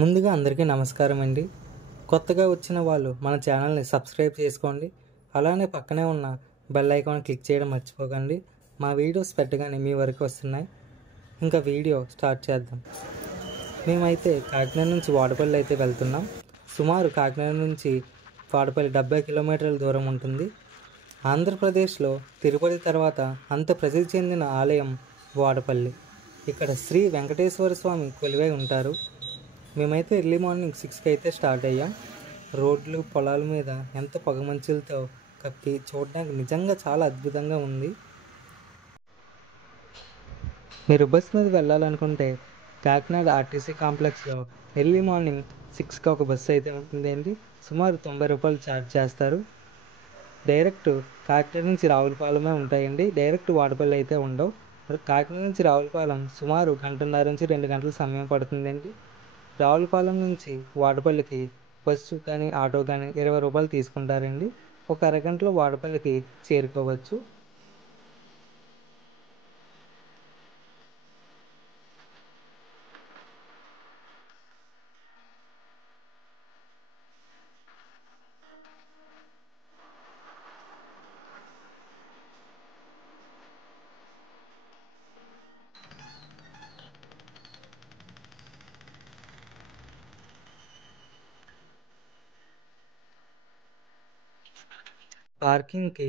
ముందుగా అందరికీ నమస్కారం అండి. కొత్తగా వచ్చిన వాళ్ళు మన ఛానల్ని సబ్స్క్రైబ్ చేసుకోండి. అలానే పక్కనే ఉన్న బెల్ ఐకాన్ క్లిక్ చేయడం మర్చిపోకండి. మా వీడియోస్ పెట్టగానే మీ వరకు వస్తున్నాయి. ఇంకా వీడియో స్టార్ట్ చేద్దాం. మేమైతే కాకినాడ నుంచి వాడపల్లి అయితే వెళ్తున్నాం. సుమారు కాకినాడ నుంచి వాడపల్లి 70 కిలోమీటర్ల దూరం ఉంటుంది. ఆంధ్రప్రదేశ్లో తిరుపతి తర్వాత అంత ప్రసిద్ధి చెందిన ఆలయం వాడపల్లి. ఇక్కడ శ్రీ వెంకటేశ్వర స్వామి కొలువై ఉంటారు. మేమైతే ఎర్లీ మార్నింగ్ 6కి అయితే స్టార్ట్ అయ్యాం. రోడ్లు పొలాల మీద ఎంత పొగమంచులతో కప్పి చూడడానికి నిజంగా చాలా అద్భుతంగా ఉంది. మీరు బస్ మీద వెళ్ళాలనుకుంటే కాకినాడ ఆర్టీసీ కాంప్లెక్స్లో ఎర్లీ మార్నింగ్ 6కి ఒక బస్సు అయితే ఉంటుందండి. సుమారు 90 రూపాయలు ఛార్జ్ చేస్తారు. డైరెక్ట్ కాకినాడ నుంచి రావులపాలెమే ఉంటాయండి. డైరెక్ట్ వాడపల్లి అయితే ఉండవు. కాకినాడ నుంచి రావులపాలెం సుమారు 1.5 నుంచి 2 గంటల సమయం పడుతుందండి. రావులపాలెం నుంచి వాడపల్లికి బస్సు కానీ ఆటో కానీ 20 రూపాయలు తీసుకుంటారండి. ఒక అరగంటలో వాడపల్లికి చేరుకోవచ్చు. పార్కింగ్కి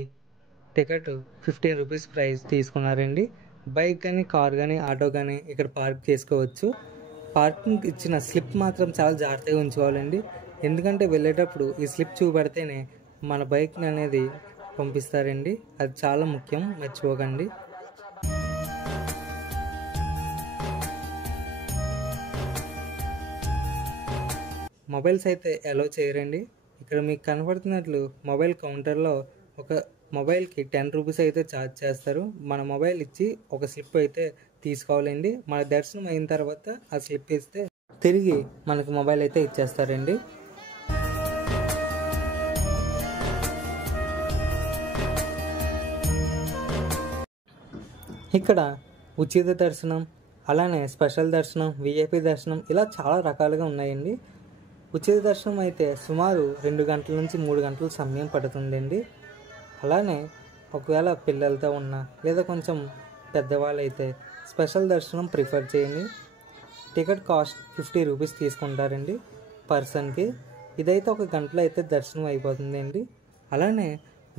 టికెట్ 15 రూపీస్ ప్రైస్ తీసుకున్నారండి. బైక్ కానీ కార్ కానీ ఆటో కానీ ఇక్కడ పార్క్ చేసుకోవచ్చు. పార్కింగ్ ఇచ్చిన స్లిప్ మాత్రం చాలా జాగ్రత్తగా ఉంచుకోవాలండి. ఎందుకంటే వెళ్ళేటప్పుడు ఈ స్లిప్ చూపెడితేనే మన బైక్ని అనేది పంపిస్తారండి. అది చాలా ముఖ్యం, మర్చిపోకండి. మొబైల్స్ అయితే అలో చేయరండి. ఇక్కడ మీకు కనపడుతున్నట్లు మొబైల్ కౌంటర్లో ఒక మొబైల్కి 10 రూపీస్ అయితే ఛార్జ్ చేస్తారు. మన మొబైల్ ఇచ్చి ఒక స్లిప్ అయితే తీసుకోవాలండి. మన దర్శనం అయిన తర్వాత ఆ స్లిప్ ఇస్తే తిరిగి మనకు మొబైల్ అయితే ఇచ్చేస్తారండి. ఇక్కడ ఉచిత దర్శనం, అలానే స్పెషల్ దర్శనం, విఐపి దర్శనం ఇలా చాలా రకాలుగా ఉన్నాయండి. ఉచిత దర్శనం అయితే సుమారు 2 గంటల నుంచి 3 గంటల సమయం పడుతుందండి. అలానే ఒకవేళ పిల్లలతో ఉన్నా లేదా కొంచెం పెద్దవాళ్ళు అయితే స్పెషల్ దర్శనం ప్రిఫర్ చేయండి. టికెట్ కాస్ట్ 50 రూపీస్ తీసుకుంటారండి పర్సన్కి. ఇదైతే ఒక గంటలో అయితే దర్శనం అయిపోతుందండి. అలానే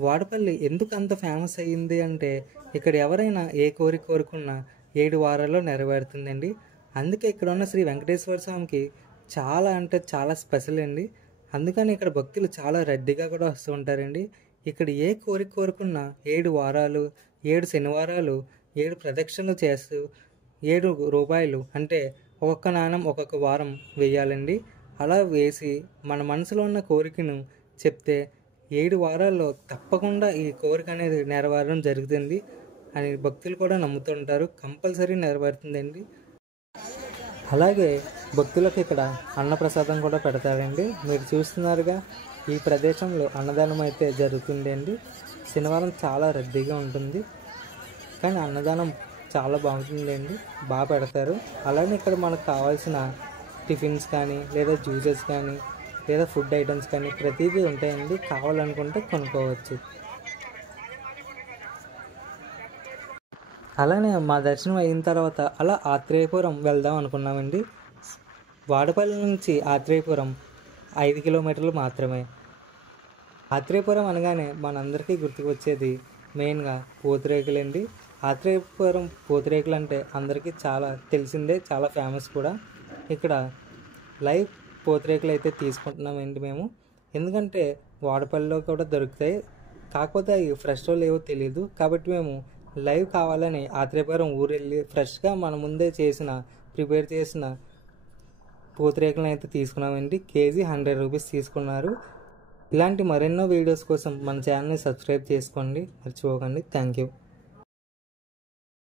వాడపల్లి ఎందుకు అంత ఫేమస్ అయ్యింది అంటే ఇక్కడ ఎవరైనా ఏ కోరిక కోరుకున్నా 7 వారాల్లో నెరవేరుతుందండి. అందుకే ఇక్కడ ఉన్న శ్రీ వెంకటేశ్వర స్వామికి చాలా అంటే చాలా స్పెషల్ అండి. అందుకని ఇక్కడ భక్తులు చాలా రద్దీగా కూడా వస్తూ ఉంటారండి. ఇక్కడ ఏ కోరిక కోరుకున్నా 7 వారాలు 7 శనివారాలు 7 ప్రదక్షిణలు చేస్తూ 7 రూపాయలు అంటే ఒక్కొక్క నాణం ఒక్కొక్క వారం వేయాలండి. అలా వేసి మన మనసులో ఉన్న కోరికను చెప్తే 7 వారాల్లో తప్పకుండా ఈ కోరిక అనేది నెరవేరడం జరుగుతుంది అని భక్తులు కూడా నమ్ముతుంటారు. కంపల్సరీ నెరవేరుతుందండి. అలాగే భక్తులకు ఇక్కడ అన్నప్రసాదం కూడా పెడతారండి. మీరు చూస్తున్నారుగా ఈ ప్రదేశంలో అన్నదానం అయితే జరుగుతుందండి. శనివారం చాలా రద్దీగా ఉంటుంది, కానీ అన్నదానం చాలా బాగుంటుందండి, బాగా పెడతారు. అలానే ఇక్కడ మనకు కావాల్సిన టిఫిన్స్ కానీ లేదా జ్యూసెస్ కానీ లేదా ఫుడ్ ఐటమ్స్ కానీ ప్రతిదీ ఉంటాయండి. కావాలనుకుంటే కొనుక్కోవచ్చు. అలానే మా దర్శనం అయిన తర్వాత అలా ఆత్రేయపురం వెళ్దాం అనుకున్నామండి. వాడపల్లి నుంచి ఆత్రేయపురం 5 కిలోమీటర్లు మాత్రమే. ఆత్రేయపురం అనగానే మనందరికీ గుర్తుకు వచ్చేది మెయిన్గా పూతరేకులండి. ఆత్రేయపురం పూతరేకులు అంటే అందరికీ చాలా తెలిసిందే, చాలా ఫేమస్ కూడా. ఇక్కడ లైవ్ పూతరేకులు అయితే తీసుకుంటున్నామండి మేము. ఎందుకంటే వాడపల్లిలో కూడా దొరుకుతాయి, కాకపోతే అవి ఫ్రెష్లో లేవో తెలియదు. కాబట్టి మేము లైవ్ కావాలని ఆత్రేయపురం ఊరు వెళ్ళి ఫ్రెష్గా మన ముందే ప్రిపేర్ చేసిన పూతరేకులను అయితే తీసుకున్నామండి. కేజీ 100 రూపీస్ తీసుకున్నారు. ఇలాంటి మరెన్నో వీడియోస్ కోసం మన ఛానల్ని సబ్స్క్రైబ్ చేసుకోండి, మర్చిపోకండి. Thank you.